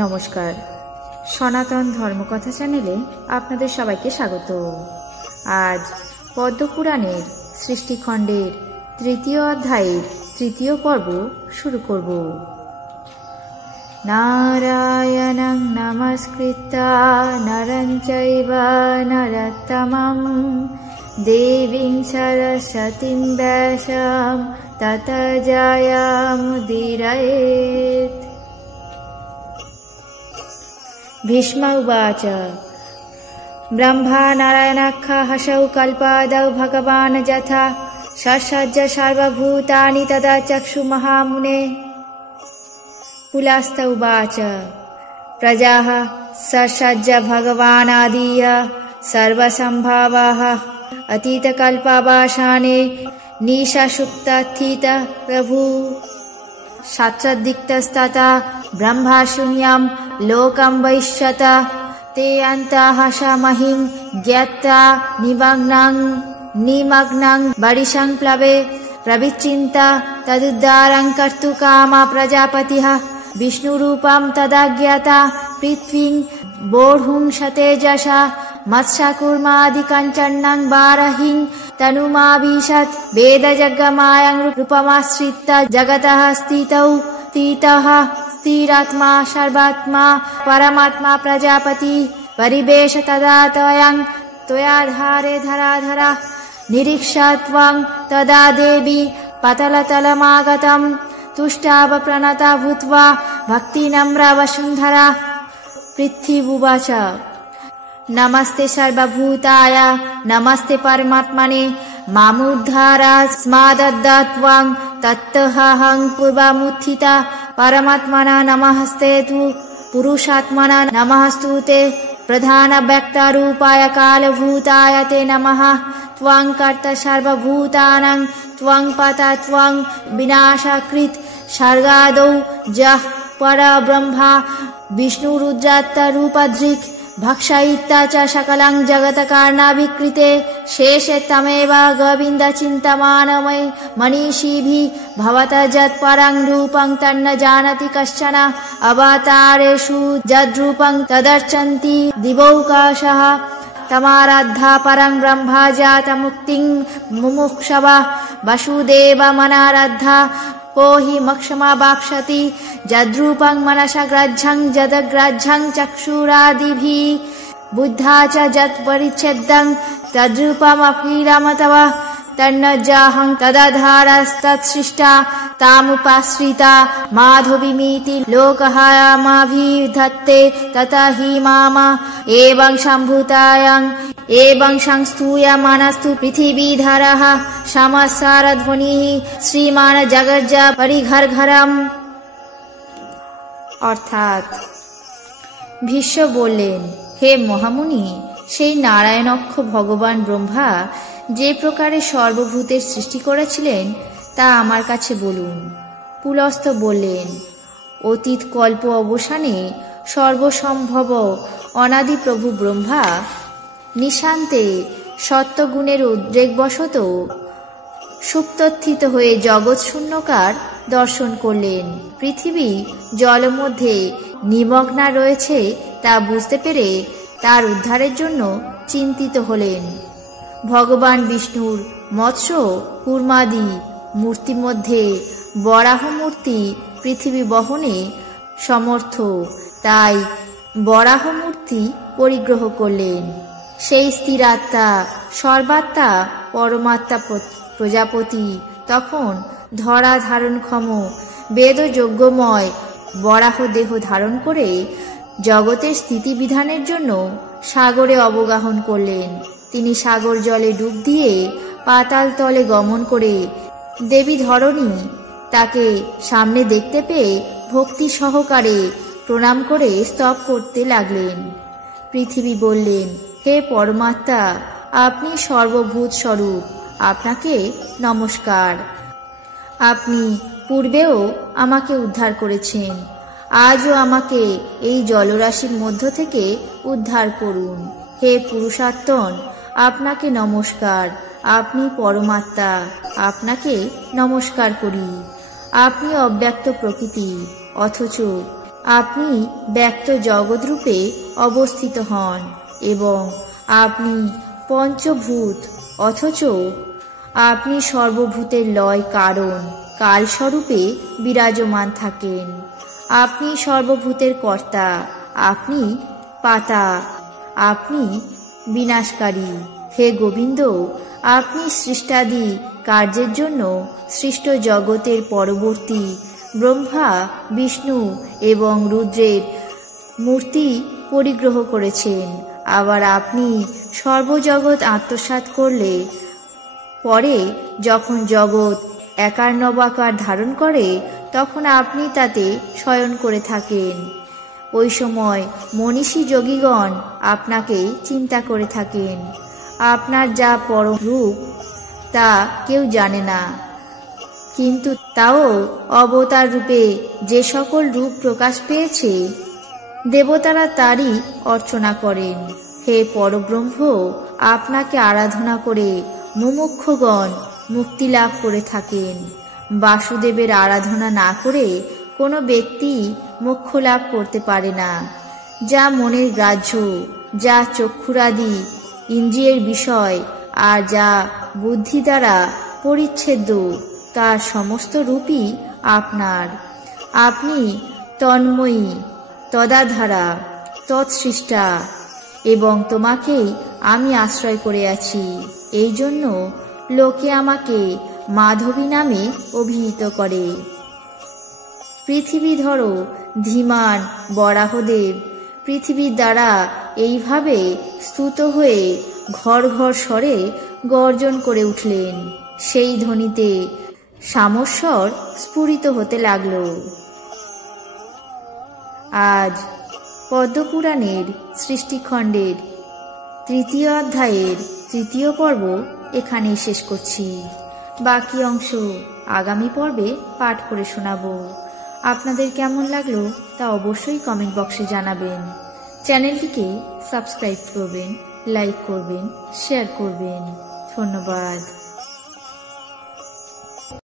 নমস্কার, সনাতন ধর্মকথা চ্যানেলে আপনাদের সবাইকে স্বাগত। আজ পদ্মপুরাণের সৃষ্টিখণ্ডের ৩য় অধ্যায়ের ৩য় পর্ব শুরু করব। নারায়ণং নমস্কৃত্য নরং চৈব নরোত্তমং দেবীং সরস্বতীং ব্যাসং ততো জয়মুদীরয়েৎ। ভীষ্ম উবাচ ব্রহ্মা নারায়ণাখ্যা হসৌ কল্পাদৌ ভগবান যথা সসজ্জ সর্বভূতানি তদা চক্ষু মহামুনে। পুলস্ত্য উবাচ প্রজাঃ সসজ্জ ভগবানাদিঃ সর্বসম্ভাবাঃ অতীতকল্পাবাসানে নিশাসুপ্তস্থিত প্রভু। সাত্রদিক্তস্ততা ব্রহ্মা শূন্যম লোকম বৈশ্যত তে অন্তঃ সমহিং জ্ঞাত্বা নিমগ্নং বরিসংপ্লবে প্রবিচিন্ত তদুদ্ধারং কর্তুকামা প্রজাপতিঃ। বিষ্ণুরূপম তদাজ্ঞাতা পৃথ্বীং বর্হুংসতেজসা মৎস্যকূর্মাদিকঞ্চন্নং বারহিং তনুমাবিশত বেদযজ্ঞমায়ং রূপমাশ্রিত্য জগতঃ স্থিতः স্থিরাত্মা সর্বাত্মা পরমাত্মা প্রজাপতি পরিবেশ তদা त्वयाधारे धराधरा निरीक्षात्वं तदा देवी पतलतलमागतं तुष्टाव प्रणता भूत्वा भक्तिनम्रा वसुन्धरा। पृथ्वीवाच नमस्ते सर्वभूताय नमस्ते परमात्मने मामुद्धारास्मादत्त्वं तत्तहं पूर्वमुत्थिता। परमात्मना नमस्ते तु पुरुषात्मना नमस्तुते प्रधान व्यक्तरूपाय कालभूताय ते नमः। त्वं कर्ता सर्वभूतानां त्वं पता त्वं विनाशकृत सर्गादौ जः परब्रह्मा विष्णुरुद्रत्वरूपधृक् भक्षयिता च सकलं जगत्कारणाभिकृते। शेषे तमेव गोविन्दचिन्तमानमय मनीषिभिः भवता यत्परं रूपं तन्न जानाति कश्चन। अवतारेषु यद्रूपं तदर्चन्ति दिवौकाशः तमाराध्या परं ब्रह्मा जातमुक्तिं मुमुक्षवः। वसुदेवमनाराध्या को हि मोक्षमावाप्स्यति यद्रूपं मनसा ग्राह्यं यदग्राह्यं चक्षुरादिभिः बुद्ध्या च यत्परिच्छेद्यं तद्रूपमपीडमतव तन्नजाहं तदधारस्तत्सृष्टा तामुपाश्रिता माधवीमिति लोकहायामाभिधत्ते ततः हि माम एवं सम्भूतायां एवं संस्तूयमानस्तु पृथिवीधरः समसारध्वनिः श्रीमान जगज्ज परिघरघरम्। অর্থাৎ ভীষ্ম বললেন, হে মহামুনি, সেই নারায়ণাক্ষ ভগবান ব্রহ্মা যে প্রকারে সর্বভূতের সৃষ্টি করেছিলেন তা আমার কাছে বলুন। পুলস্ত্য বললেন, অতীত কল্প অবসানে সর্বসম্ভব অনাদি প্রভু ব্রহ্মা নিশান্তে সত্যগুণের উদ্রেকবশত সুপ্তস্থিত হয়ে জগৎ শূন্যকার দর্শন করলেন। পৃথিবী জলের মধ্যে নিমগ্না রয়েছে তা বুঝতে পেরে তার উদ্ধারের জন্য চিন্তিত হলেন। ভগবান বিষ্ণুর মৎস্য কূর্মাদি মূর্তির মধ্যে বরাহ মূর্তি পৃথিবী বহনে সমর্থ, তাই বরাহ মূর্তি পরিগ্রহ করলেন। সেই স্থিরাত্মা সর্বাত্মা পরমাত্মা প্রজাপতি তখন ধরা ধারণক্ষম বেদযজ্ঞময় বরাহ দেহ ধারণ করে জগতের স্থিতিবিধানের জন্য সাগরে অবগাহন করলেন। তিনি সাগর জলে ডুব দিয়ে পাতাল তলে গমন করে দেবী ধরণী তাকে সামনে দেখতে পেয়ে ভক্তি সহকারে প্রণাম করে স্তব করতে লাগলেন। পৃথিবী বললেন, হে পরমাত্মা, আপনি সর্বভূত স্বরূপ, আপনাকে নমস্কার। আপনি পূর্বেও আমাকে উদ্ধার করেছেন, আজও আমাকে এই জলরাশির মধ্য থেকে উদ্ধার করুন। হে পুরুষাত্মন, আপনাকে নমস্কার, আপনি পরমাত্মা, আপনাকে নমস্কার করি। আপনি অব্যক্ত প্রকৃতি, অথচ আপনি ব্যক্ত জগৎরূপে অবস্থিত হন এবং আপনি পঞ্চভূত, অথচ আপনি সর্বভূতের লয় কারণ কালস্বরূপে বিরাজমান থাকেন। আপনি সর্বভূতের কর্তা, আপনি পাতা, আপনি বিনাশকারী। হে গোবিন্দ, আপনি সৃষ্টাদি কার্যের জন্য সৃষ্ট জগতের পরবর্তী ব্রহ্মা, বিষ্ণু এবং রুদ্রের মূর্তি পরিগ্রহ করেছেন। আবার আপনি সর্বজগৎ আত্মসাৎ করলে পরে যখন জগৎ একার্ণবাকার ধারণ করে তখন আপনি তাতে শয়ন করে থাকেন। ওই সময় মনীষী যোগীগণ আপনাকে চিন্তা করে থাকেন। আপনার যা পরম রূপ তা কেউ জানে না, কিন্তু তাও অবতার রূপে যে সকল রূপ প্রকাশ পেয়েছে দেবতারা তারই অর্চনা করেন। হে পরব্রহ্ম, আপনাকে আরাধনা করে মুমুক্ষুগণ মুক্তি লাভ করে থাকেন। বাসুদেবের আরাধনা না করে কোনো ব্যক্তি মোক্ষ লাভ করতে পারে না। যা মনের গ্রাহ্য, যা চক্ষুরাদি ইন্দ্রিয়ের বিষয়, আর যা বুদ্ধি দ্বারা পরিচ্ছেদ্য, তার সমস্ত রূপই আপনার। আপনি তন্ময়ী, তদাধারা, তৎসৃষ্টা এবং তোমাকেই আমি আশ্রয় করে আছি। এই জন্য লোকে আমাকে মাধবী নামে অভিহিত করে। পৃথিবীধর ধীমান বরাহদেব পৃথিবীর দ্বারা এইভাবে স্তুত হয়ে ঘর ঘর স্বরে গর্জন করে উঠলেন। সেই ধ্বনিতে সামস্বর স্ফুরিত হতে লাগল। আজ পদ্মপুরাণের সৃষ্টিখণ্ডের 3য় অধ্যায়ের 3য় পর্ব এখানেই শেষ করছি। বাকি অংশ আগামী পর্বে পাঠ করে শোনাবো। আপনাদের কেমন লাগলো তা অবশ্যই কমেন্ট বক্সে জানাবেন। চ্যানেলটিকে সাবস্ক্রাইব করবেন, লাইক করবেন, শেয়ার করবেন। ধন্যবাদ।